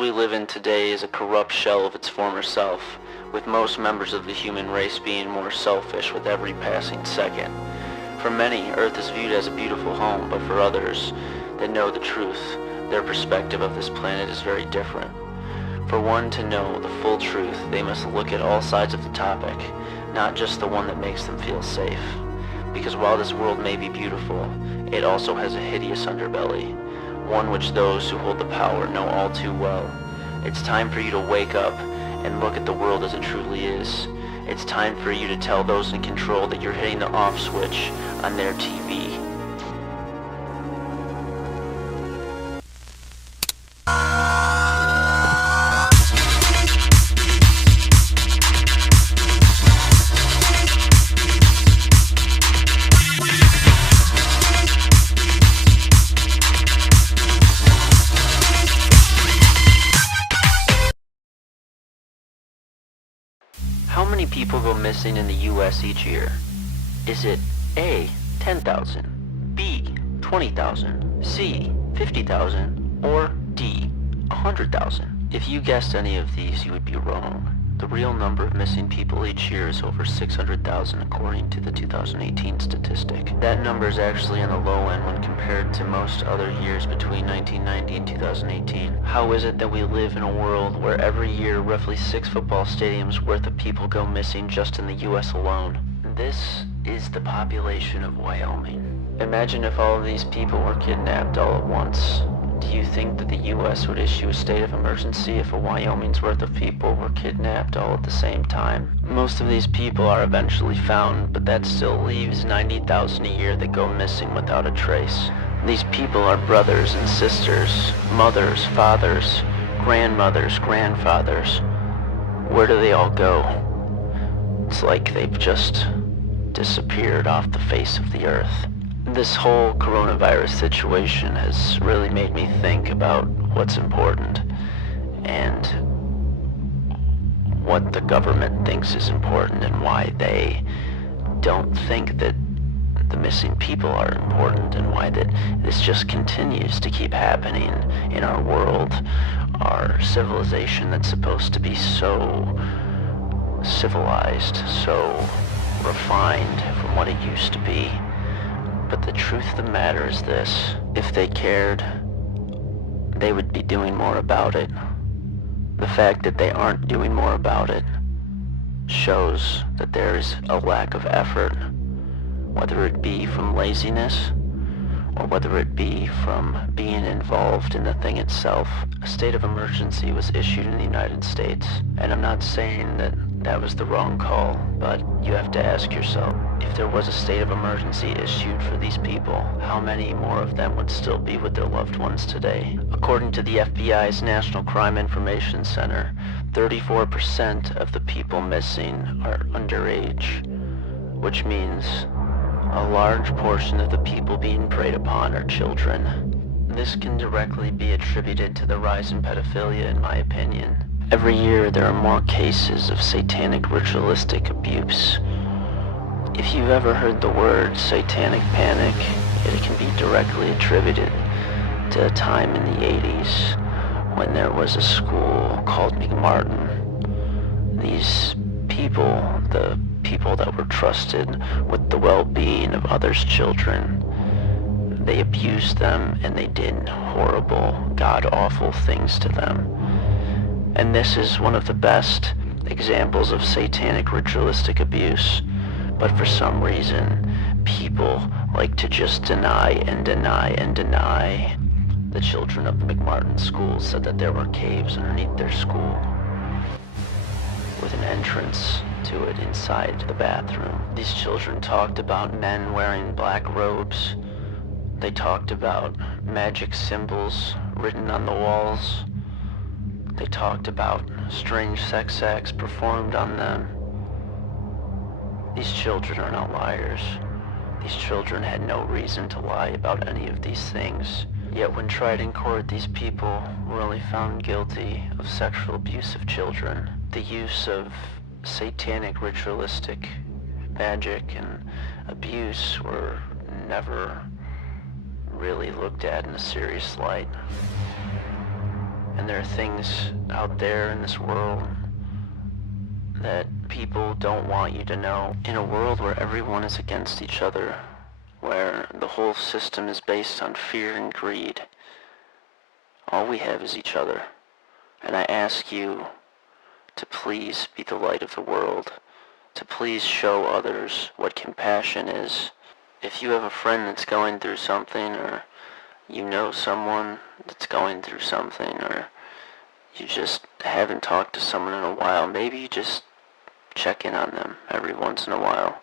world we live in today is a corrupt shell of its former self, with most members of the human race being more selfish with every passing second. For many, Earth is viewed as a beautiful home, but for others that know the truth, their perspective of this planet is very different. For one to know the full truth, they must look at all sides of the topic, not just the one that makes them feel safe. Because while this world may be beautiful, it also has a hideous underbelly, one which those who hold the power know all too well. It's time for you to wake up and look at the world as it truly is. It's time for you to tell those in control that you're hitting the off switch on their TV. How many people go missing in the U.S. each year? Is it A, 10,000, B, 20,000, C, 50,000, or D, 100,000? If you guessed any of these, you would be wrong. The real number of missing people each year is over 600,000 according to the 2018 statistic. That number is actually on the low end when compared to most other years between 1990 and 2018. How is it that we live in a world where every year roughly 6 football stadiums worth of people go missing just in the US alone? This is the population of Wyoming. Imagine if all of these people were kidnapped all at once. Do you think that the U.S. would issue a state of emergency if a Wyoming's worth of people were kidnapped all at the same time? Most of these people are eventually found, but that still leaves 90,000 a year that go missing without a trace. These people are brothers and sisters, mothers, fathers, grandmothers, grandfathers. Where do they all go? It's like they've just disappeared off the face of the earth. This whole coronavirus situation has really made me think about what's important and what the government thinks is important and why they don't think that the missing people are important and why that this just continues to keep happening in our world, our civilization that's supposed to be so civilized, so refined from what it used to be. But the truth of the matter is this: if they cared, they would be doing more about it. The fact that they aren't doing more about it shows that there is a lack of effort, whether it be from laziness or whether it be from being involved in the thing itself. A state of emergency was issued in the United States, and I'm not saying that that was the wrong call, but you have to ask yourself, if there was a state of emergency issued for these people, how many more of them would still be with their loved ones today? According to the FBI's National Crime Information Center, 34% of the people missing are underage, which means a large portion of the people being preyed upon are children. This can directly be attributed to the rise in pedophilia, in my opinion. Every year there are more cases of satanic ritualistic abuse. If you've ever heard the word satanic panic, it can be directly attributed to a time in the 80s when there was a school called McMartin. These people, the people that were trusted with the well-being of others' children, they abused them and they did horrible, god-awful things to them. And this is one of the best examples of satanic ritualistic abuse. But for some reason, people like to just deny and deny and deny. The children of the McMartin schools said that there were caves underneath their school with an entrance to it inside the bathroom. These children talked about men wearing black robes. They talked about magic symbols written on the walls. They talked about strange sex acts performed on them. These children are not liars. These children had no reason to lie about any of these things. Yet when tried in court, these people were only found guilty of sexual abuse of children. The use of satanic ritualistic magic and abuse were never really looked at in a serious light. And there are things out there in this world that people don't want you to know. In a world where everyone is against each other, where the whole system is based on fear and greed, all we have is each other. And I ask you to please be the light of the world, to please show others what compassion is. If you have a friend that's going through something, or you know someone that's going through something, or you just haven't talked to someone in a while, maybe you just check in on them every once in a while.